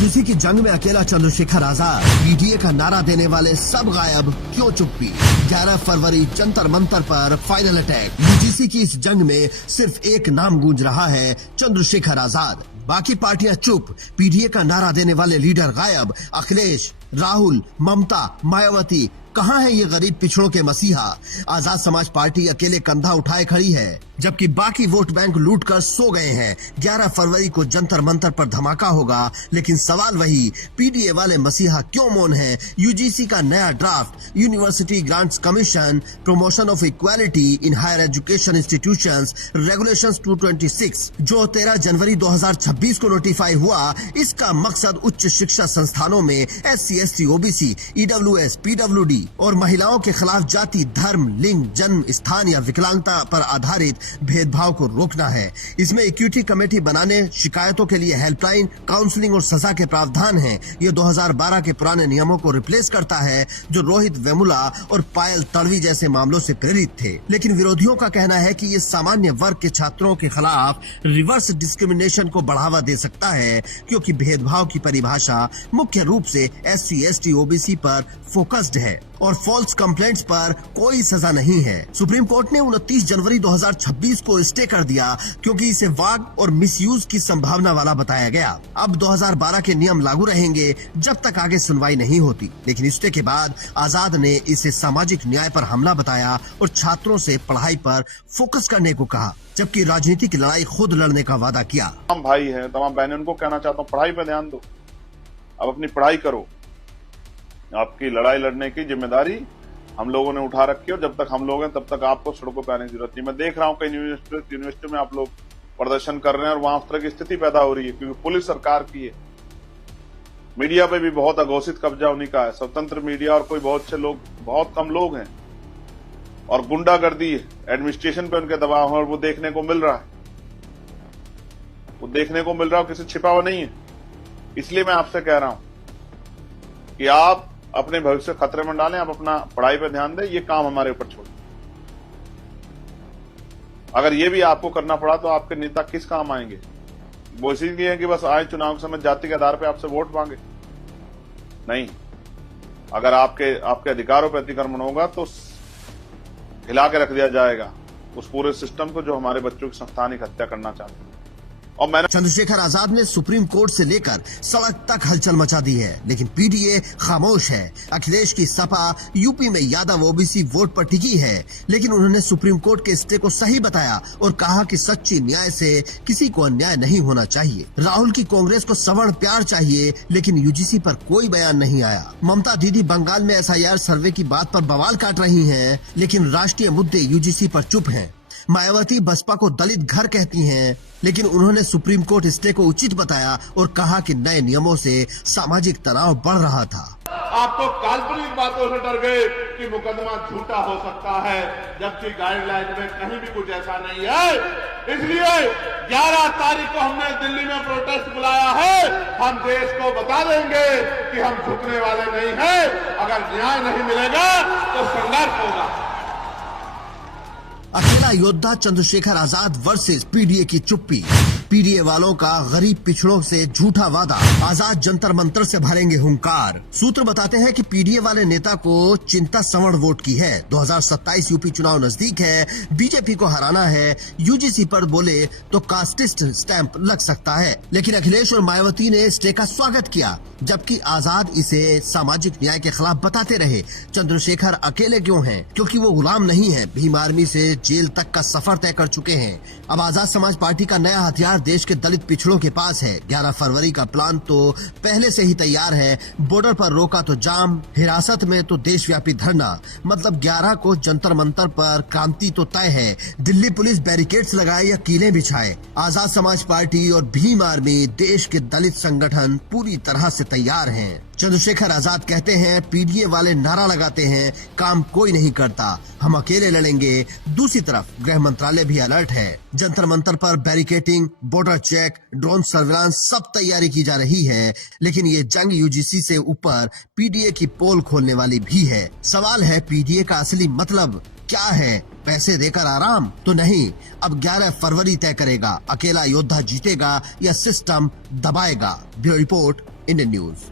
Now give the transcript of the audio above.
UGC की जंग में अकेला चंद्रशेखर आजाद, पीडीए का नारा देने वाले सब गायब, क्यों चुप्पी? 11 फरवरी जंतर मंतर पर फाइनल अटैक। यूजीसी की इस जंग में सिर्फ एक नाम गूंज रहा है, चंद्रशेखर आजाद। बाकी पार्टियां चुप, पीडीए का नारा देने वाले लीडर गायब। अखिलेश, राहुल, ममता, मायावती, कहाँ है ये गरीब पिछड़ों के मसीहा? आजाद समाज पार्टी अकेले कंधा उठाए खड़ी है, जबकि बाकी वोट बैंक लूट कर सो गए हैं। 11 फरवरी को जंतर मंतर पर धमाका होगा, लेकिन सवाल वही, पीडीए वाले मसीहा क्यों मौन हैं? यूजीसी का नया draft, university grants commission, promotion of equality in higher education institutions regulations 226, जो 13 जनवरी 2026 को नोटिफाई हुआ। इसका मकसद उच्च शिक्षा संस्थानों में SC, ST, OBC, EWS, PWD और महिलाओं के खिलाफ जाति, धर्म, लिंग, जन्म स्थान या विकलांगता पर आधारित भेदभाव को रोकना है। इसमें इक्विटी कमेटी बनाने, शिकायतों के लिए हेल्पलाइन, काउंसलिंग और सजा के प्रावधान हैं। ये 2012 के पुराने नियमों को रिप्लेस करता है, जो रोहित वेमुला और पायल तड़वी जैसे मामलों से प्रेरित थे। लेकिन विरोधियों का कहना है कि ये सामान्य वर्ग के छात्रों के खिलाफ रिवर्स डिस्क्रिमिनेशन को बढ़ावा दे सकता है, क्योंकि भेदभाव की परिभाषा मुख्य रूप से SC, ST, OBC पर फोकस्ड है और फॉल्स कंप्लेंट्स पर कोई सजा नहीं है। सुप्रीम कोर्ट ने 29 जनवरी 2026 को स्टे कर दिया, क्योंकि इसे वाग और मिसयूज की संभावना वाला बताया गया। अब 2012 के नियम लागू रहेंगे जब तक आगे सुनवाई नहीं होती। लेकिन स्टे के बाद आजाद ने इसे सामाजिक न्याय पर हमला बताया और छात्रों से पढ़ाई पर फोकस करने को कहा, जबकि राजनीति की लड़ाई खुद लड़ने का वादा किया। तमाम भाई हैं, तमाम बहनें, उनको कहना चाहता हूँ, पढ़ाई पे ध्यान दो, अब अपनी पढ़ाई करो। आपकी लड़ाई लड़ने की जिम्मेदारी हम लोगों ने उठा रखी है और जब तक हम लोग हैं तब तक आपको सड़कों पे आने की जरूरत नहीं। मैं देख रहा हूँ कई यूनिवर्सिटी में आप लोग प्रदर्शन कर रहे हैं और वहां उस तरह की स्थिति पैदा हो रही है, क्योंकि पुलिस सरकार की है। मीडिया पे भी बहुत अघोषित कब्जा उन्हीं का है, स्वतंत्र मीडिया, और कोई बहुत से लोग, बहुत कम लोग हैं, और गुंडागर्दी है, एडमिनिस्ट्रेशन पे उनके दबाव है और वो देखने को मिल रहा है, वो देखने को मिल रहा है, किसी छिपा हुआ नहीं है। इसलिए मैं आपसे कह रहा हूं कि आप अपने भविष्य खतरे में डालें, आप अपना पढ़ाई पे ध्यान दें, ये काम हमारे ऊपर छोड़ें। अगर ये भी आपको करना पड़ा तो आपके नेता किस काम आएंगे? वो इसीलिए है कि बस आए चुनाव के समय जाति के आधार पे आपसे वोट मांगे? नहीं, अगर आपके अधिकारों पर अतिक्रमण होगा तो हिला के रख दिया जाएगा उस पूरे सिस्टम को जो हमारे बच्चों की संस्थानिक हत्या करना चाहते हैं। और मैंने चंद्रशेखर आजाद ने सुप्रीम कोर्ट से लेकर सड़क तक हलचल मचा दी है, लेकिन पीडीए खामोश है। अखिलेश की सपा यूपी में यादव OBC वोट पर टिकी है, लेकिन उन्होंने सुप्रीम कोर्ट के स्टे को सही बताया और कहा कि सच्ची न्याय से किसी को अन्याय नहीं होना चाहिए। राहुल की कांग्रेस को सवर्ण प्यार चाहिए, लेकिन यूजीसी पर कोई बयान नहीं आया। ममता दीदी बंगाल में SIR सर्वे की बात पर बवाल काट रही हैं, लेकिन राष्ट्रीय मुद्दे यूजीसी पर चुप हैं। मायावती बसपा को दलित घर कहती हैं, लेकिन उन्होंने सुप्रीम कोर्ट स्टे को उचित बताया और कहा कि नए नियमों से सामाजिक तनाव बढ़ रहा था। आप तो काल्पनिक बातों से डर गए कि मुकदमा झूठा हो सकता है, जबकि गाइडलाइन में कहीं भी कुछ ऐसा नहीं है। इसलिए 11 तारीख को हमने दिल्ली में प्रोटेस्ट बुलाया है। हम देश को बता देंगे कि हम झुकने वाले नहीं हैं। अगर न्याय नहीं मिलेगा तो संघर्ष होगा। अकेला योद्धा चंद्रशेखर आजाद वर्सेस पीडीए की चुप्पी। पीडीए वालों का गरीब पिछड़ों से झूठा वादा, आजाद जंतर मंतर से भरेंगे हुंकार। सूत्र बताते हैं कि पीडीए वाले नेता को चिंता सवर्ण वोट की है। 2027 यूपी चुनाव नजदीक है, बीजेपी को हराना है। यूजीसी पर बोले तो कास्टिस्ट स्टैंप लग सकता है, लेकिन अखिलेश और मायावती ने स्टे का स्वागत किया, जबकि आजाद इसे सामाजिक न्याय के खिलाफ बताते रहे। चंद्रशेखर अकेले क्यों हैं? क्योंकि वो गुलाम नहीं है, भीम आर्मी से जेल तक का सफर तय कर चुके हैं। अब आजाद समाज पार्टी का नया हथियार देश के दलित पिछड़ों के पास है। 11 फरवरी का प्लान तो पहले से ही तैयार है। बॉर्डर पर रोका तो जाम, हिरासत में तो देशव्यापी धरना। मतलब 11 को जंतर मंतर पर क्रांति तो तय है। दिल्ली पुलिस बैरिकेड्स लगाए या कीलें बिछाए, आजाद समाज पार्टी और भीम आर्मी, देश के दलित संगठन पूरी तरह से तैयार हैं। चंद्रशेखर आजाद कहते हैं, पीडीए वाले नारा लगाते हैं, काम कोई नहीं करता, हम अकेले लड़ेंगे। दूसरी तरफ गृह मंत्रालय भी अलर्ट है। जंतर मंतर पर barricading, border check, drone surveillance, सब तैयारी की जा रही है। लेकिन ये जंग यूजीसी से ऊपर पीडीए की पोल खोलने वाली भी है। सवाल है, पीडीए का असली मतलब क्या है? पैसे देकर आराम तो नहीं। अब 11 फरवरी तय करेगा, अकेला योद्धा जीतेगा या सिस्टम दबाएगा। Bureau report, Indian news.